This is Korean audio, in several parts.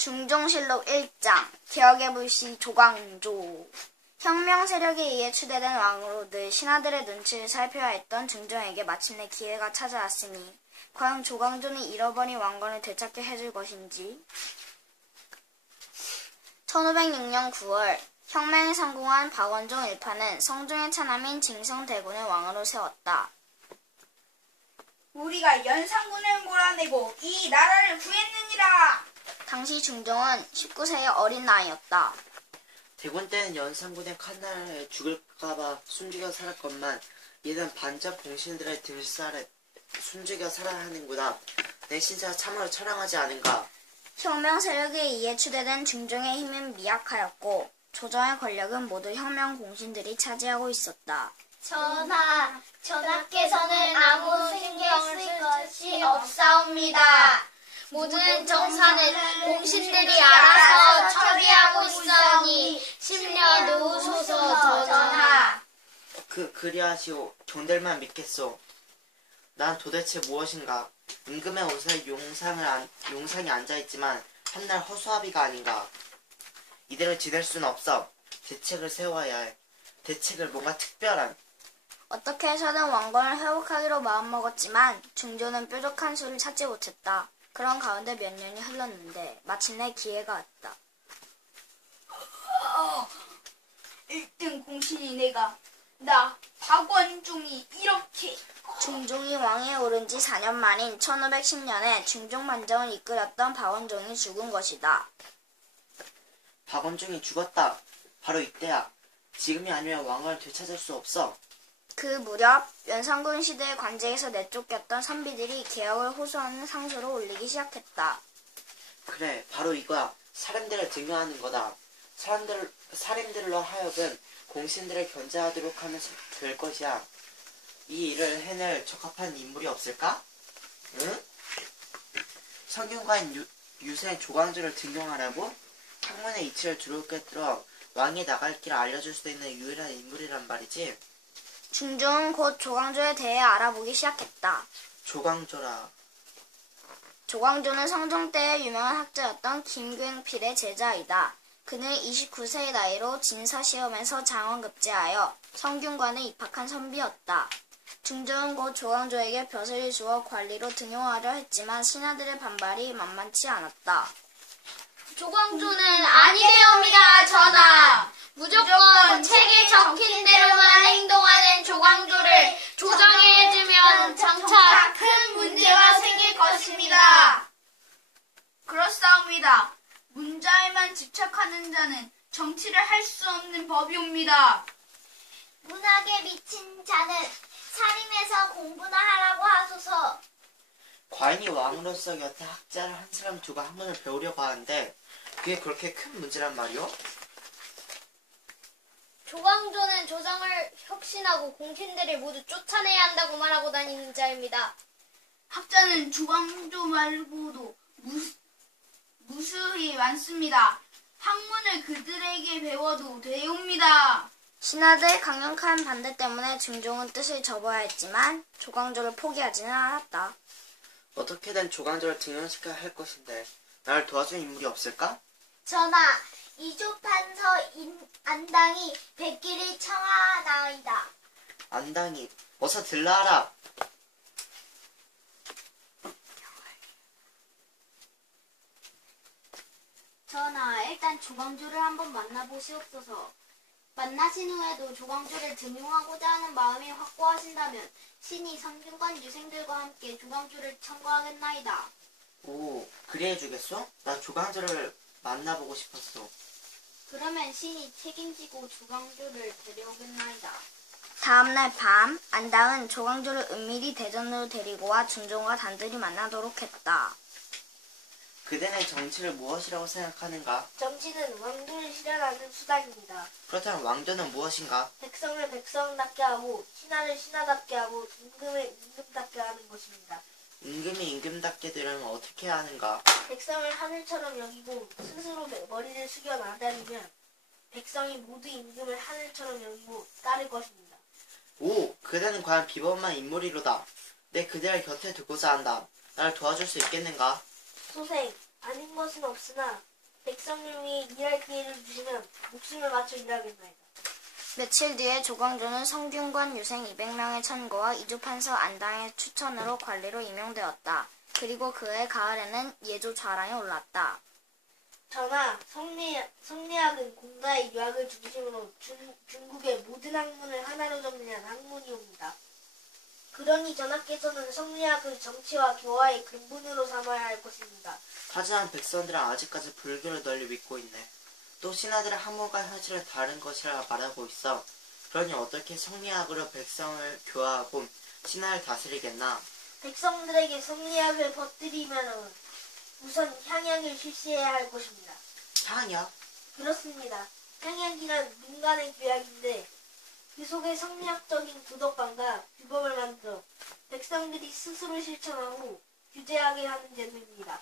중종실록 1장 개혁의 불씨 조광조. 혁명 세력에 의해 추대된 왕으로 늘 신하들의 눈치를 살펴야 했던 중종에게 마침내 기회가 찾아왔으니 과연 조광조는 잃어버린 왕권을 되찾게 해줄 것인지. 1506년 9월 혁명에 성공한 박원종 일파는 성종의 차남인 징성대군을 왕으로 세웠다. 우리가 연산군을 몰아내고 이 나라를 구했느니라. 당시 중종은 19세의 어린 나이였다. 대군 때는 연산군의 칼날에 죽을까봐 숨죽여 살았건만 얘는 반접 공신들의 들살에 숨죽여 살아야 하는구나. 내 신사가 참으로 처량하지 않은가. 혁명 세력에 의해 추대된 중종의 힘은 미약하였고 조정의 권력은 모두 혁명 공신들이 차지하고 있었다. 전하, 전하께서는 아무 신경 쓸 것이 없사옵니다. 모든 정사는 공신들이 알아서 처리하고 있으니 심려놓으소서. 전하. 그리하시오. 종들만 믿겠소. 난 도대체 무엇인가. 임금의 옷에 용상이 앉아있지만 한날 허수아비가 아닌가. 이대로 지낼 수는 없어. 대책을 세워야 해. 대책을 뭔가 특별한. 어떻게 해서든 왕권을 회복하기로 마음먹었지만 중조는 뾰족한 수를 찾지 못했다. 그런 가운데 몇 년이 흘렀는데 마침내 기회가 왔다. 1등 공신이 내가. 나 박원종이 이렇게. 중종이 왕에 오른 지 4년 만인 1510년에 중종만정을 이끌었던 박원종이 죽은 것이다. 박원종이 죽었다. 바로 이때야. 지금이 아니면 왕을 되찾을 수 없어. 그 무렵 연산군 시대의 관직에서 내쫓겼던 선비들이 개혁을 호소하는 상소를 올리기 시작했다. 그래, 바로 이거야. 사람들을 등용하는 거다. 사람들로 하여금 공신들을 견제하도록 하면 될 것이야. 이 일을 해낼 적합한 인물이 없을까? 응? 성균관 유세 조광조를 등용하라고? 학문의 이치를 두렵게 들어 왕이 나갈 길을 알려줄 수 있는 유일한 인물이란 말이지. 중종은 곧 조광조에 대해 알아보기 시작했다. 조광조라. 조광조는 성종 때의 유명한 학자였던 김굉필의 제자이다. 그는 29세의 나이로 진사시험에서 장원급제하여 성균관에 입학한 선비였다. 중종은 곧 조광조에게 벼슬을 주어 관리로 등용하려 했지만 신하들의 반발이 만만치 않았다. 조광조는 아니되옵니다, 전하. 무조건 책에 적힌 대로만 행동하는 조광조를 조정해주면 장차 큰 문제가 생길 것입니다. 그렇사옵니다. 문자에만 집착하는 자는 정치를 할 수 없는 법이옵니다. 문학에 미친 자는 살인해서 공부나 하라고 하소서. 과인이 왕으로서 곁에 학자를 한 사람 두고 학문을 배우려고 하는데 그게 그렇게 큰 문제란 말이오? 조광조는 조정을 혁신하고 공신들을 모두 쫓아내야 한다고 말하고 다니는 자입니다. 학자는 조광조 말고도 무수히 많습니다. 학문을 그들에게 배워도 되옵니다. 신하들의 강력한 반대 때문에 중종은 뜻을 접어야 했지만 조광조를 포기하지는 않았다. 어떻게든 조광조를 등용시켜야 할 것인데 나를 도와줄 인물이 없을까? 전하, 이조판서 안당이 백기를 청하나이다. 안당이 어서 들라하라. 전하, 일단 조광조를 한번 만나보시옵소서. 만나신 후에도 조광조를 등용하고자 하는 마음이 확고하신다면 신이 성균관 유생들과 함께 조광조를 청구하겠나이다. 오, 그래 해주겠어? 나 조광조를 만나보고 싶었어. 그러면 신이 책임지고 조광조를 데려오겠나이다. 다음날 밤 안당은 조광조를 은밀히 대전으로 데리고 와 중종과 단둘이 만나도록 했다. 그대는 정치를 무엇이라고 생각하는가? 정치는 왕도를 실현하는 수단입니다. 그렇다면 왕조는 무엇인가? 백성을 백성답게 하고 신하를 신하답게 하고 임금을 임금답게 하는 것입니다. 임금이 임금답게 되려면 어떻게 해야 하는가? 백성을 하늘처럼 여기고 스스로 머리를 숙여 나다니면 백성이 모두 임금을 하늘처럼 여기고 따를 것입니다. 오, 그대는 과연 비범한 인물이로다. 내 그대를 곁에 두고자 한다. 나를 도와줄 수 있겠는가? 소생, 아닌 것은 없으나 백성을 위해 일할 기회를 주시면 목숨을 바쳐 일하겠나이다. 며칠 뒤에 조광조는 성균관 유생 200명의 천고와 이주판서 안당의 추천으로 관리로 임용되었다. 그리고 그해 가을에는 예조 좌랑에 올랐다. 전하, 성리학은 공자의 유학을 중심으로 중국의 모든 학문을 하나로 정리한 학문이옵니다. 그러니 전하께서는 성리학을 정치와 교화의 근본으로 삼아야 할 것입니다. 하지만 백성들은 아직까지 불교를 널리 믿고 있네. 또 신하들의 학문과 현실은 다른 것이라 말하고 있어. 그러니 어떻게 성리학으로 백성을 교화하고 신하를 다스리겠나? 백성들에게 성리학을 퍼뜨리면 우선 향약을 실시해야 할 것입니다. 향약? 그렇습니다. 향약이란 민간의 규약인데 그 속에 성리학적인 도덕관과 규범을 만들어 백성들이 스스로 실천하고 규제하게 하는 제도입니다.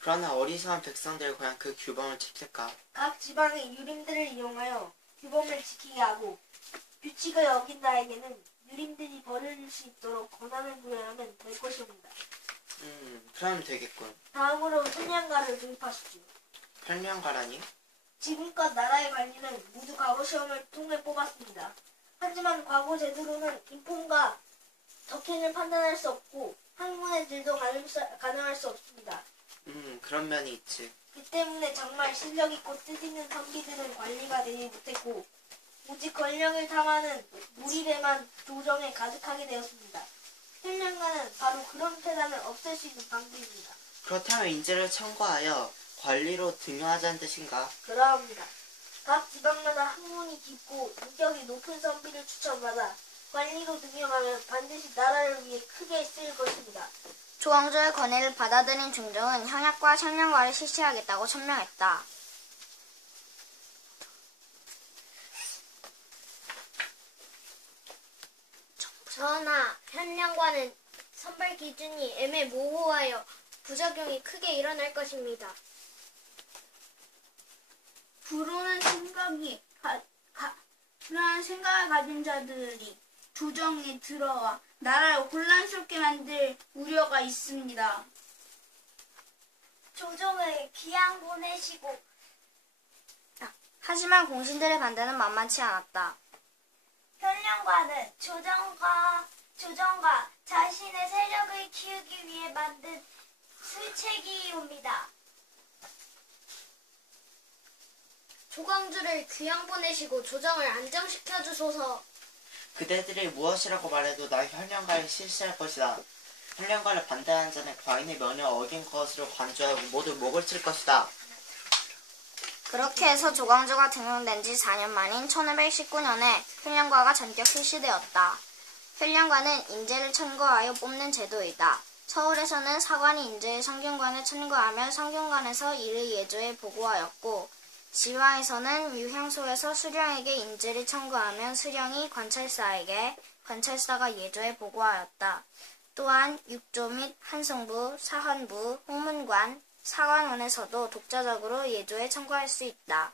그러나 어리석은 백성들이 과연 그 규범을 지킬까? 각 지방의 유림들을 이용하여 규범을 지키게 하고 규칙을 어긴 자에게는 유림들이 벌을 수 있도록 권한을 부여하면 될 것입니다. 그러면 되겠군. 다음으로 선량가를 도입하십시오. 편량가라니? 지금껏 나라의 관리는 모두 과거 시험을 통해 뽑았습니다. 하지만 과거 제도로는 인품과 덕행을 판단할 수 없고 학문의 질도 가늠할 수 없습니다. 그런 면이 있지. 그 때문에 정말 실력 있고 뜻있는 선비들은 관리가 되지 못했고 오직 권력을 탐하는 무리들만 조정에 가득하게 되었습니다. 편량가는 바로 그런 패단을 없앨 수 있는 방법입니다. 그렇다면 인재를 청구하여 관리로 등용하자는 뜻인가? 그러합니다. 각 지방마다 학문이 깊고 인격이 높은 선비를 추천받아 관리로 등용하면 반드시 나라를 위해 크게 쓰일 것입니다. 조광조의 권위를 받아들인 중종은 향약과 상량과를 실시하겠다고 천명했다. 전하, 현량과는 선발 기준이 애매모호하여 부작용이 크게 일어날 것입니다. 불운한 생각을 가진 자들이 조정에 들어와 나라를 혼란스럽게 만들 우려가 있습니다. 조정을 귀양 보내시고 하지만 공신들의 반대는 만만치 않았다. 현량과는 조정과 자신의 세력을 키우기 위해 만든 술책이옵니다. 조광조를 귀양 보내시고 조정을 안정시켜 주소서. 그대들이 무엇이라고 말해도 나 현량가를 실시할 것이다. 현량가를 반대하는 자는 과인의 명령을 어긴 것으로 간주하고 모두 목을 칠 것이다. 그렇게 해서 조광조가 등용된 지 4년 만인 1519년에 현량과가 전격 실시되었다. 현량과는 인재를 천거하여 뽑는 제도이다. 서울에서는 사관이 인재의 성균관에 천거하며 성균관에서 이를 예조에 보고하였고 지방에서는 유향소에서 수령에게 인재를 청구하면 수령이 관찰사에게, 관찰사가 예조에 보고하였다. 또한 육조 및 한성부, 사헌부, 홍문관, 사관원에서도 독자적으로 예조에 청구할 수 있다.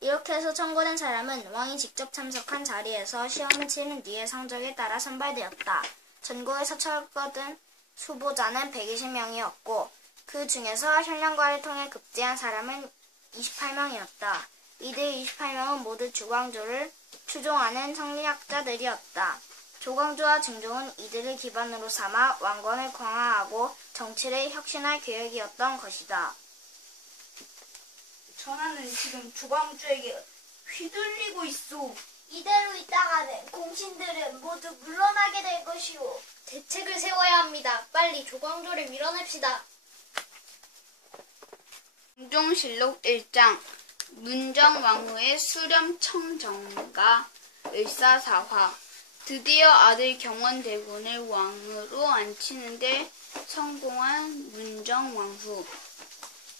이렇게 해서 청구된 사람은 왕이 직접 참석한 자리에서 시험을 치른 뒤에 성적에 따라 선발되었다. 전국에서 청구된 후보자는 120명이었고 그 중에서 현량과를 통해 급제한 사람은 28명이었다. 이들 28명은 모두 조광조를 추종하는 성리학자들이었다. 조광조와 증종은 이들을 기반으로 삼아 왕권을 강화하고 정치를 혁신할 계획이었던 것이다. 전하는 지금 조광조에게 휘둘리고 있소. 이대로 있다가는 공신들은 모두 물러나게 될 것이오. 대책을 세워야 합니다. 빨리 조광조를 밀어냅시다. 중종실록 1장 문정왕후의 수렴청정과 을사사화. 드디어 아들 경원대군을 왕으로 앉히는데 성공한 문정왕후.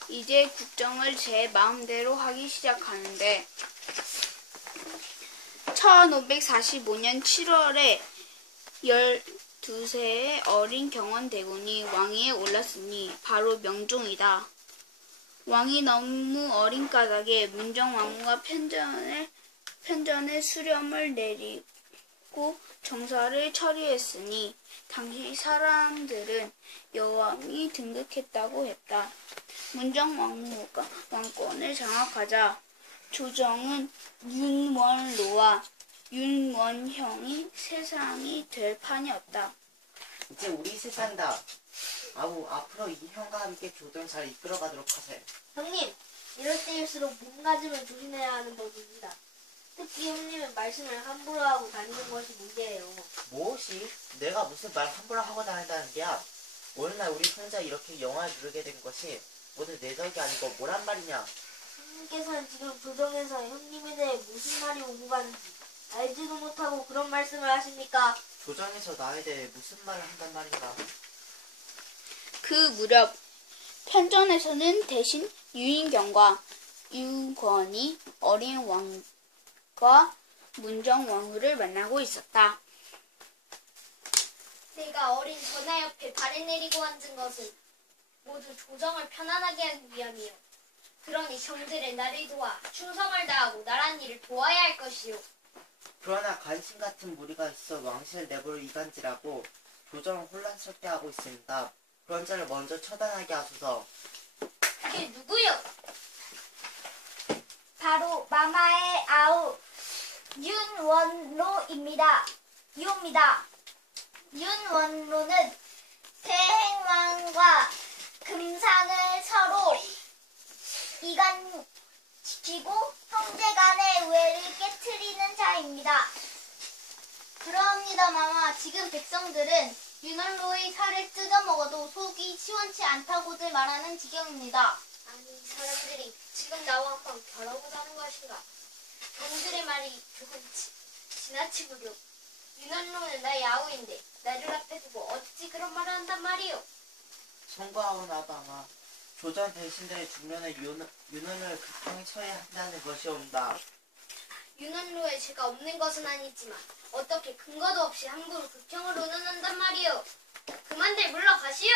이제 국정을 제 마음대로 하기 시작하는데 1545년 7월에 12세의 어린 경원대군이 왕위에 올랐으니 바로 명종이다. 왕이 너무 어린 까닭에 문정왕후가 편전에 수렴을 내리고 정사를 처리했으니 당시 사람들은 여왕이 등극했다고 했다. 문정왕후가 왕권을 장악하자 조정은 윤원로와 윤원형이 세상이 될 판이었다. 이제 우리 세상이다. 앞으로 이 형과 함께 조정 잘 이끌어가도록 하세요. 형님, 이럴 때일수록 몸가짐을 조심해야 하는 법입니다. 특히 형님은 말씀을 함부로 하고 다니는 것이 문제예요. 무엇이? 내가 무슨 말 함부로 하고 다닌다는 게야? 오늘날 우리 혼자 이렇게 영화를 누르게 된 것이 모두 내 덕이 아니고 뭐란 말이냐? 형님께서는 지금 조정에서 형님에 대해 무슨 말이 오고 가는지 알지도 못하고 그런 말씀을 하십니까? 조정에서 나에 대해 무슨 말을 한단 말인가? 그 무렵 편전에서는 대신 유인경과 유권이 어린 왕과 문정왕후를 만나고 있었다. 내가 어린 전하 옆에 발을 내리고 앉은 것은 모두 조정을 편안하게 하기 위함이요. 그러니 형들의 나를 도와 충성을 다하고 나란 일을 도와야 할 것이요. 그러나 간신 같은 무리가 있어 왕실 내부를 이간질하고 조정을 혼란스럽게 하고 있습니다. 그런 자를 먼저 처단하게 하소서. 그게 누구요? 바로 마마의 아우 윤원로입니다. 윤원로는 대행왕과 금상을 서로 이간시키고 형제 간의 우애를 깨트리는 자입니다. 그러합니다, 마마. 지금 백성들은 윤원로의 살을 뜯어 먹어도 속이 시원치 않다고들 말하는 지경입니다. 아니, 사람들이 지금 나와 한번 겨뤄보자는 것인가? 형들의 말이 조금 지나치구려. 윤원로는 나의 아우인데 나를 앞에 두고 어찌 그런 말을 한단 말이오? 송구하오나 방아. 조정 대신들의 중면에 윤원을 극형에 처해야 한다는 것이옵니다. 윤원로에 죄가 없는 것은 아니지만 어떻게 근거도 없이 함부로 극형을 운운한단 말이오? 그만들 물러가시오!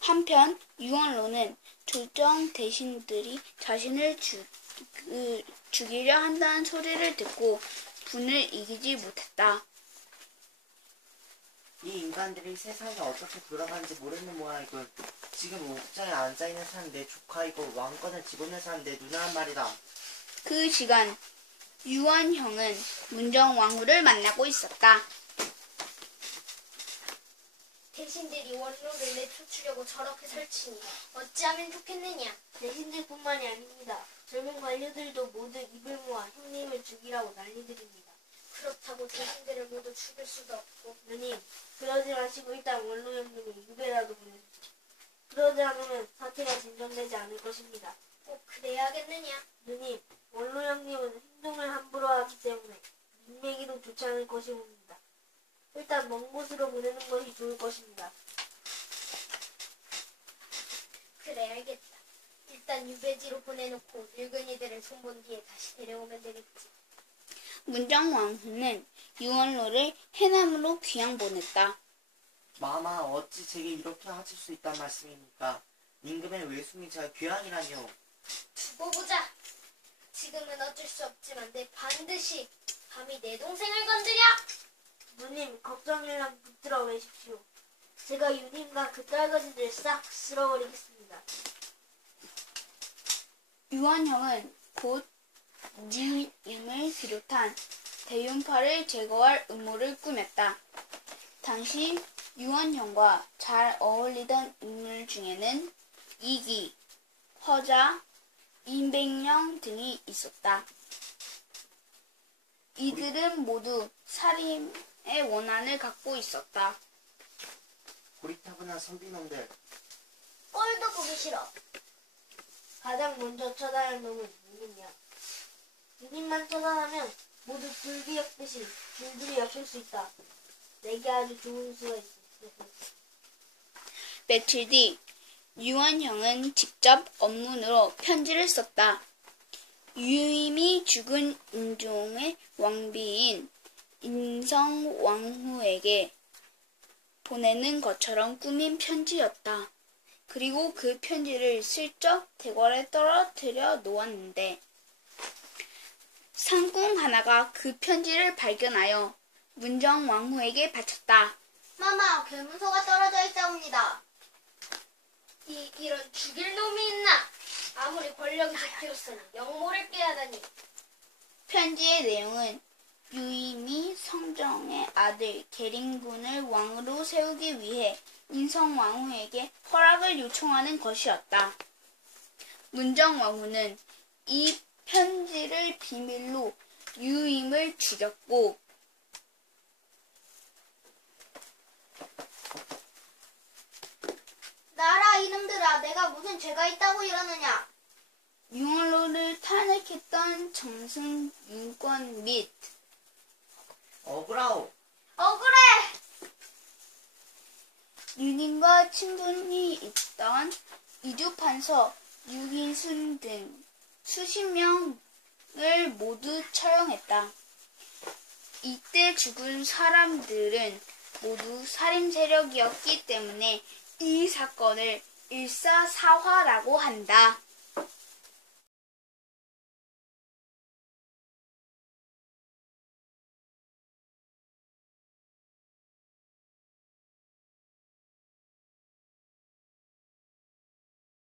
한편 유언로는 조정 대신들이 자신을 죽이려 한다는 소리를 듣고 분을 이기지 못했다. 이 인간들이 세상이 어떻게 돌아가는지 모르는 모양이군. 지금 옥자에 앉아있는 사람 내 조카이고 왕권을 쥐고 있는 사람 내 누나란 말이다. 그 시간 유언형은 문정왕후를 만나고 있었다. 대신들이 원로를 내쫓으려고 저렇게 설치니 어찌하면 좋겠느냐? 대신들뿐만이 아닙니다. 젊은 관료들도 모두 입을 모아 형님을 죽이라고 난리들입니다. 그렇다고 대신들을 모두 죽일 수도 없고. 누님, 그러지 마시고 일단 원로 형님을 유배라도 보내주십시오. 그러지 않으면 사태가 진정되지 않을 것입니다. 꼭 그래야겠느냐? 누님, 원로 형님은 행동을 함부로 하기 때문에 인맥에도 좋지 않을 것이옵니다. 일단 먼 곳으로 보내는 것이 좋을 것입니다. 그래, 알겠다. 일단 유배지로 보내놓고 늙은이들을 손본 뒤에 다시 데려오면 되겠지. 문정왕후는 유언로를 해남으로 귀양 보냈다. 마마 어찌 제게 이렇게 하실 수 있단 말씀입니까? 임금의 외숙이 제가 귀양이라뇨. 두고 보자. 지금은 어쩔 수 없지만 내 반드시 감히 내 동생을 건드려! 누님, 걱정이랑 붙들어 매십시오. 제가 유님과 그 딸거지들 싹 쓸어버리겠습니다. 유언형은 곧 유임을 비롯한 대윤파를 제거할 음모를 꾸몄다. 당시 유언형과 잘 어울리던 인물 중에는 이기, 허자, 임백령 등이 있었다. 이들은 모두 살인의 원한을 갖고 있었다. 고리타분한 선비놈들. 꼴도 보기 싫어. 가장 먼저 처단할 놈은 누구냐? 누님만 처단하면 모두 불비 엮듯이 줄줄이 엮일 수 있다. 내게 아주 좋은 수가 있어. 며칠 뒤 유언형은 직접 언문으로 편지를 썼다. 유임이 죽은 인종의 왕비인 인성왕후에게 보내는 것처럼 꾸민 편지였다. 그리고 그 편지를 슬쩍 대궐에 떨어뜨려 놓았는데 상궁 하나가 그 편지를 발견하여 문정왕후에게 바쳤다. 마마, 괴문서가 떨어져 있사옵니다. 이런 죽일 놈이 있나? 아무리 권력이 잡혔으니 영모를 깨하다니. 편지의 내용은 유임이 성정의 아들 계린군을 왕으로 세우기 위해 인성왕후에게 허락을 요청하는 것이었다. 문정왕후는 이 편지를 비밀로 유임을 죽였고 나라 이놈들아, 내가 무슨 죄가 있다고 이러느냐? 융원로를 탄핵했던 정승 윤권 및 억울하오. 억울해! 유님과 친분이 있던 이주판서 유인순 등 수십 명을 모두 처형했다. 이때 죽은 사람들은 모두 살인 세력이었기 때문에 이 사건을 일사사화라고 한다.